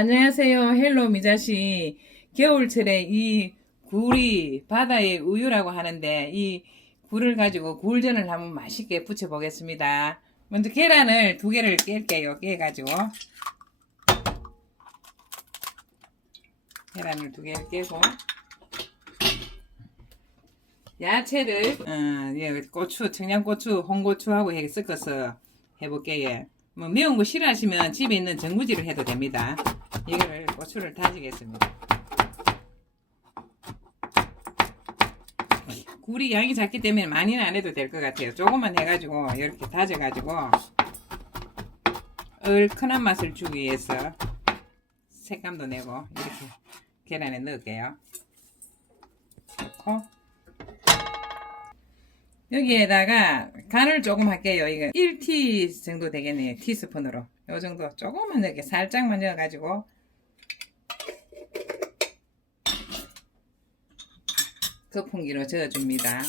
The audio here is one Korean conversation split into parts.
안녕하세요. 헬로 미자씨. 겨울철에 이 굴이 바다의 우유라고 하는데 이 굴을 가지고 굴전을 한번 맛있게 부쳐 보겠습니다. 먼저 계란을 두 개를 깰게요. 깨가지고 계란을 두 개를 깨고 야채를 어, 예, 고추, 청양고추, 홍고추하고 해 섞어서 해볼게요. 뭐 매운 거 싫어하시면 집에 있는 전구지를 해도 됩니다. 이거를 고추를 다지겠습니다. 굴이 양이 작기 때문에 많이는 안 해도 될 것 같아요. 조금만 해가지고 이렇게 다져가지고 얼큰한 맛을 주기 위해서 색감도 내고 이렇게 계란에 넣을게요. 넣고 여기에다가 간을 조금 할게요. 이거 1티 정도 되겠네요. 티스푼으로. 요 정도 조금만 넣게 살짝만 넣어가지고 거품기로 저어줍니다.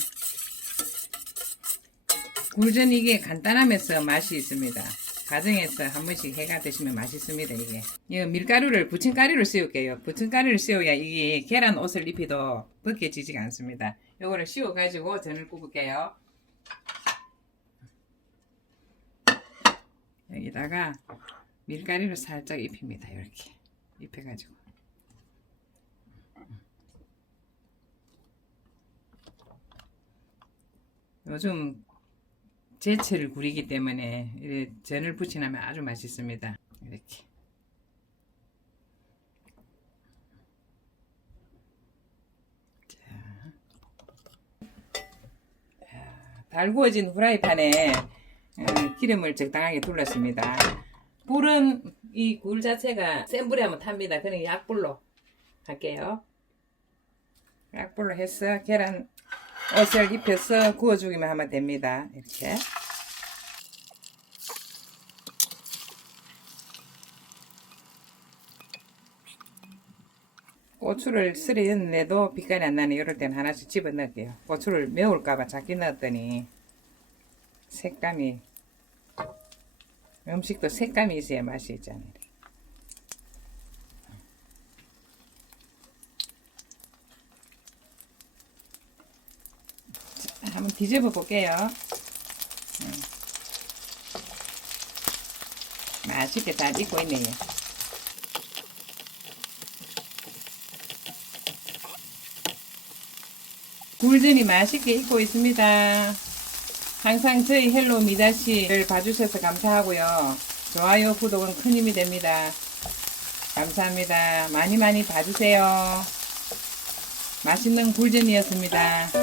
굴전 이게 간단하면서 맛이 있습니다. 가정에서 한 번씩 해가 드시면 맛있습니다. 이게 이 밀가루를 부침가루를 씌울게요. 부침가루를 씌워야 이게 계란 옷을 입히도 벗겨지지가 않습니다. 요거를 씌워 가지고 전을 굽을게요. 여기다가 밀가루를 살짝 입힙니다. 이렇게 입혀가지고 요즘 제철 굴이기 때문에 전을 부치나면 아주 맛있습니다. 이렇게. 자, 달구어진 후라이팬에 어, 기름을 적당하게 둘렀습니다. 불은 이 굴 자체가 센 불에 하면 탑니다. 그냥 약불로 할게요. 약불로 해서 계란 옷을 입혀서 구워주기만 하면 됩니다. 이렇게. 고추를 썰어 넣는데도 빛깔이 안 나네. 이럴 때는 하나씩 집어 넣을게요. 고추를 매울까봐 작게 넣었더니 색감이 음식도 색감이 있어야 맛이 있잖아요. 자, 한번 뒤집어 볼게요. 음. 맛있게 잘 익고 있네요. 굴전이 맛있게 익고 있습니다. 항상 저희 헬로 미다씨를 봐주셔서 감사하고요. 좋아요, 구독은 큰 힘이 됩니다. 감사합니다. 많이 많이 봐주세요. 맛있는 굴전이었습니다.